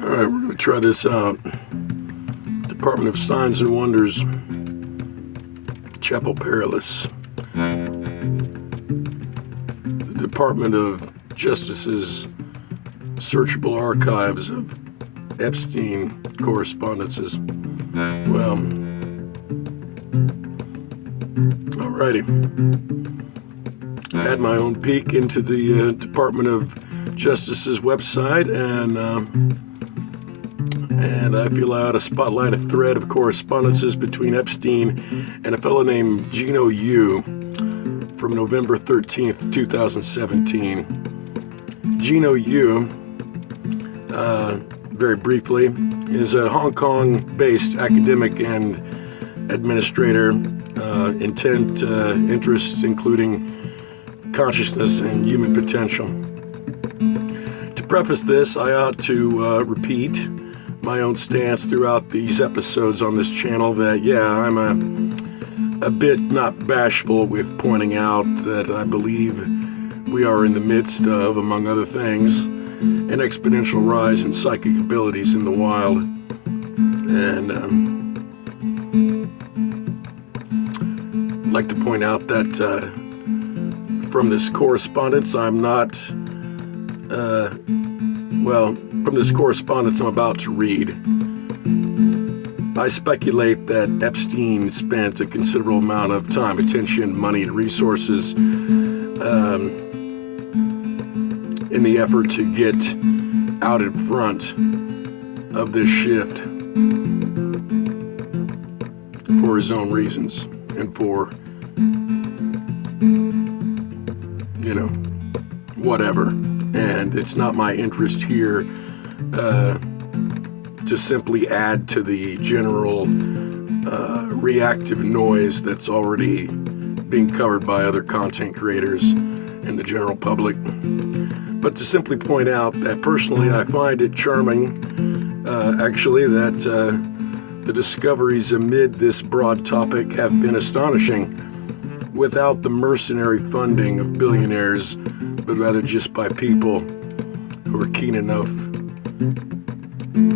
All right, we're going to try this out. Department of Signs and Wonders, Chapel Perilous. The Department of Justice's searchable archives of Epstein correspondences. Well, alrighty. I had my own peek into the Department of Justice's website, and I feel I ought to spotlight a thread of correspondences between Epstein and a fellow named Gino Yu from November 13th, 2017. Gino Yu, very briefly, is a Hong Kong-based academic and administrator, interests including consciousness and human potential. To preface this, I ought to repeat my own stance throughout these episodes on this channel that, yeah, I'm a bit not bashful with pointing out that I believe we are in the midst of, among other things, an exponential rise in psychic abilities in the wild. And I'd like to point out that from this correspondence, from this correspondence I'm about to read, I speculate that Epstein spent a considerable amount of time, attention, money, and resources in the effort to get out in front of this shift for his own reasons and for, whatever. And it's not my interest here to simply add to the general reactive noise that's already being covered by other content creators and the general public, but to simply point out that personally I find it charming, actually, that the discoveries amid this broad topic have been astonishing without the mercenary funding of billionaires, but rather just by people who are keen enough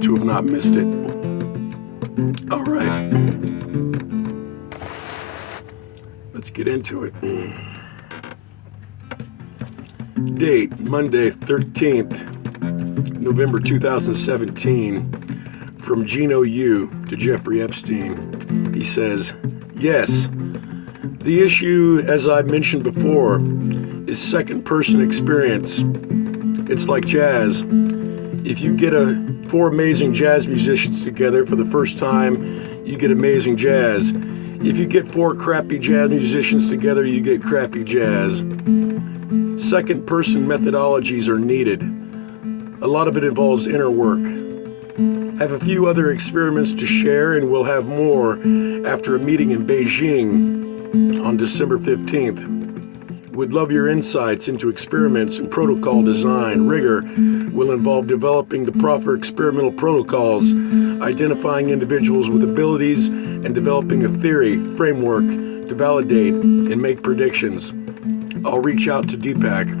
to have not missed it. All right. Let's get into it. Date, Monday, 13th, November 2017. From Gino Yu to Jeffrey Epstein. He says, yes, the issue, as I mentioned before, is second-person experience. It's like jazz. If you get four amazing jazz musicians together for the first time, you get amazing jazz. If you get four crappy jazz musicians together, you get crappy jazz. Second-person methodologies are needed. A lot of it involves inner work. I have a few other experiments to share, and we'll have more after a meeting in Beijing on December 15th. Would love your insights into experiments and protocol design. Rigor will involve developing the proper experimental protocols, identifying individuals with abilities, and developing a theory, framework to validate and make predictions. I'll reach out to Deepak.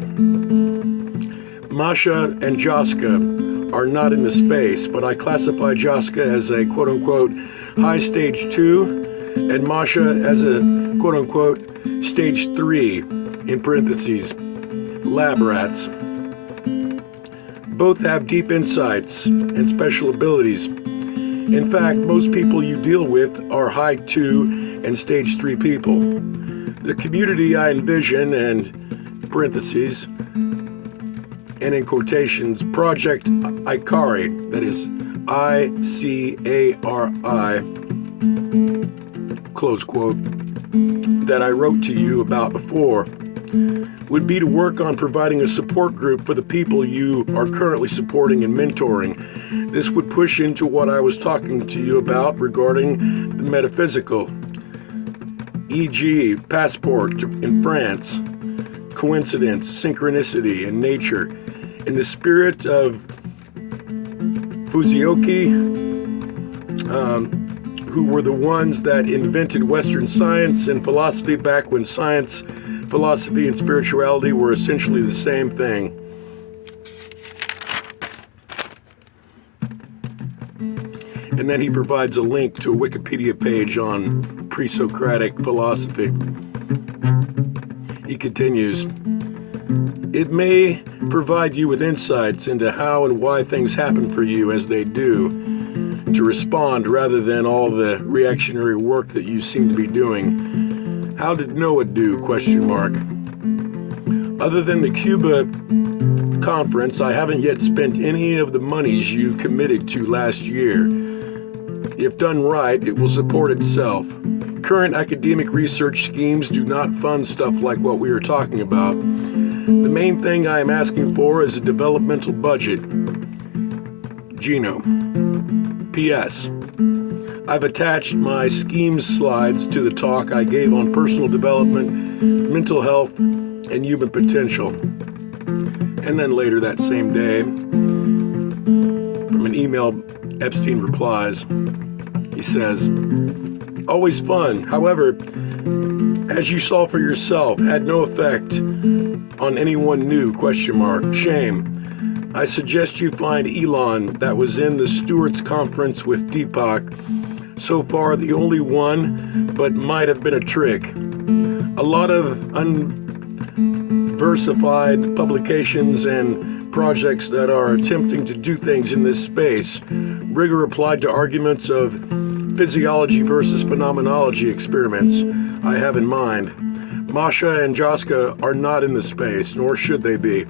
Masha and Joska are not in the space, but I classify Joska as a quote-unquote high stage 2 and Masha as a quote-unquote stage 3, in parentheses, lab rats. Both have deep insights and special abilities. In fact, most people you deal with are high 2 and stage 3 people. The community I envision, and parentheses, and in quotations, Project Ikari, that is ICARI, close quote, that I wrote to you about before, would be to work on providing a support group for the people you are currently supporting and mentoring. This would push into what I was talking to you about regarding the metaphysical, e.g., passport in France, coincidence, synchronicity, and nature. In the spirit of Fuzioki, who were the ones that invented Western science and philosophy back when science, philosophy, and spirituality were essentially the same thing. And then he provides a link to a Wikipedia page on pre-Socratic philosophy. He continues, it may provide you with insights into how and why things happen for you as they do, to respond rather than all the reactionary work that you seem to be doing. How did Noah do? Question mark. Other than the Cuba conference, I haven't yet spent any of the monies you committed to last year. If done right, it will support itself. Current academic research schemes do not fund stuff like what we are talking about. The main thing I am asking for is a developmental budget. Gino. P.S. I've attached my schemes slides to the talk I gave on personal development, mental health, and human potential. And then later that same day, from an email, Epstein replies, he says, always fun. However, as you saw for yourself, had no effect on anyone new, question mark. Shame. I suggest you find Elon that was in the Stewart's conference with Deepak. So far, the only one, but might have been a trick. A lot of unversified publications and projects that are attempting to do things in this space. Rigor applied to arguments of physiology versus phenomenology experiments I have in mind. Masha and Joska are not in the space, nor should they be.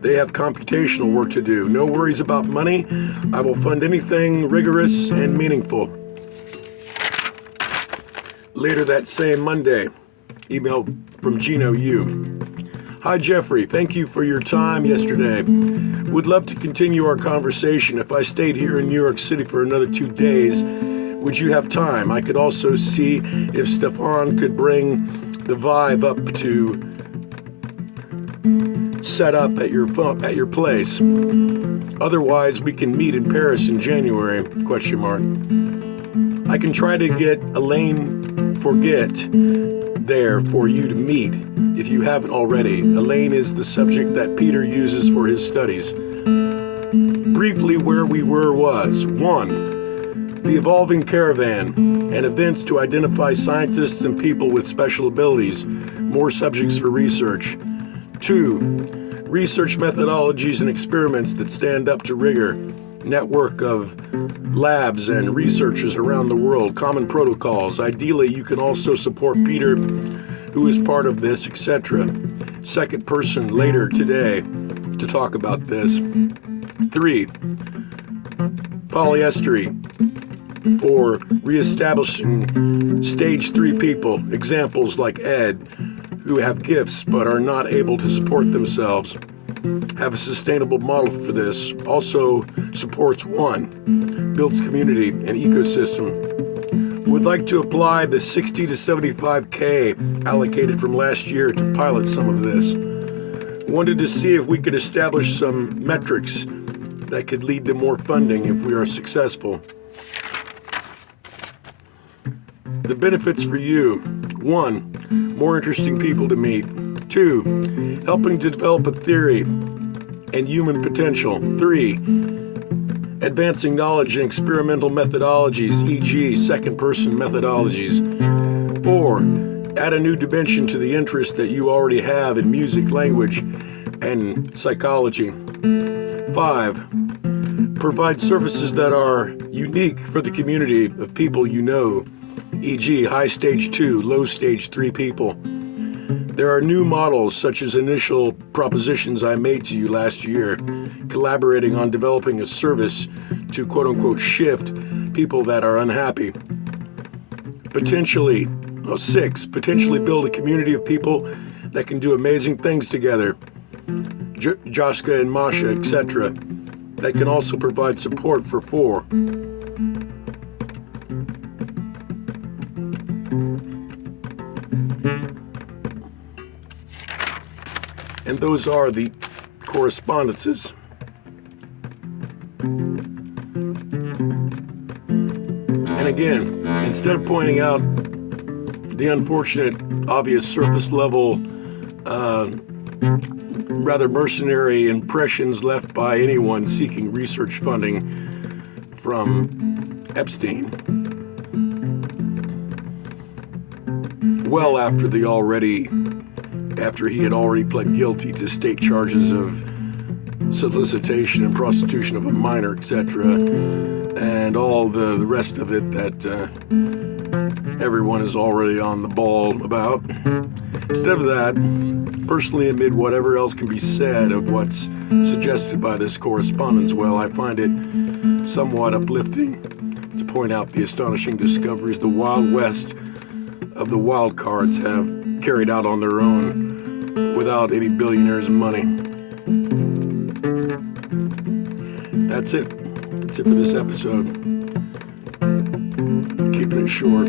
They have computational work to do. No worries about money. I will fund anything rigorous and meaningful. Later that same Monday, email from Gino Yu. Hi Jeffrey, thank you for your time yesterday. Would love to continue our conversation. If I stayed here in New York City for another 2 days, would you have time? I could also see if Stefan could bring the Vive up to set up at your place. Otherwise, we can meet in Paris in January, question mark. I can try to get Elaine Forget there for you to meet if you haven't already. Elaine is the subject that Peter uses for his studies. Briefly, where we were was 1. The Evolving Caravan and events to identify scientists and people with special abilities, more subjects for research. 2. Research methodologies and experiments that stand up to rigor, network of labs and researchers around the world, common protocols. Ideally, you can also support Peter, who is part of this, etc. Second person later today to talk about this. 3. Polyestery for reestablishing stage 3 people, examples like Ed, who have gifts but are not able to support themselves. Have a sustainable model for this. Also supports 1, builds community and ecosystem. Would like to apply the 60 to 75K allocated from last year to pilot some of this. Wanted to see if we could establish some metrics that could lead to more funding if we are successful. The benefits for you. 1, more interesting people to meet. 2, helping to develop a theory and human potential. 3, advancing knowledge in experimental methodologies, e.g. second-person methodologies. 4, add a new dimension to the interest that you already have in music, language, and psychology. 5, provide services that are unique for the community of people you know, e.g. high stage 2, low stage 3 people. There are new models such as initial propositions I made to you last year, collaborating on developing a service to quote-unquote shift people that are unhappy. 6, potentially build a community of people that can do amazing things together, Joska and Masha, etc., that can also provide support for 4. And those are the correspondences. And again, instead of pointing out the unfortunate, obvious surface level, rather mercenary impressions left by anyone seeking research funding from Epstein, well after he had already pled guilty to state charges of solicitation and prostitution of a minor, etc., and all the rest of it that everyone is already on the ball about. Instead of that, personally, amid whatever else can be said of what's suggested by this correspondence, well, I find it somewhat uplifting to point out the astonishing discoveries the Wild West of the wild cards have carried out on their own without any billionaires' money. That's it. That's it for this episode. Keeping it short.